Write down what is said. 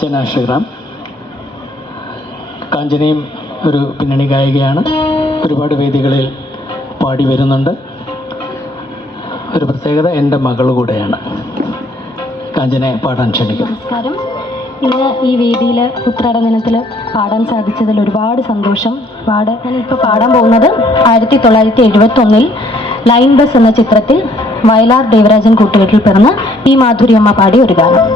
അർച്ചന ശ്രീറാം കാഞ്ചനയും ഒരു പിന്നണി ഗായികയാണ്. ഒരുപാട് വേദികളിൽ പാടി വരുന്നുണ്ട്. ഒരു പ്രത്യേകത എന്റെ മകൾ കൂടെയാണ്. കാഞ്ചനെ പാടാൻ ക്ഷണിക്കുന്നു. നമസ്കാരം. ഇന്ന് ഈ വേദിയിൽ ഉത്രാട ദിനത്തിൽ പാടാൻ സാധിച്ചതിൽ ഒരുപാട് സന്തോഷം. ഒരുപാട് ഞാനിപ്പോൾ പാടാൻ പോകുന്നത് ആയിരത്തി തൊള്ളായിരത്തി എഴുപത്തി ഒന്നിൽ ലൈൻ ബസ് എന്ന ചിത്രത്തിൽ വയലാർ ദേവരാജൻ കൂട്ടുകെട്ടിൽ പിറന്ന് പി മാധുരിയമ്മ പാടിയ ഒരു ഗാനം.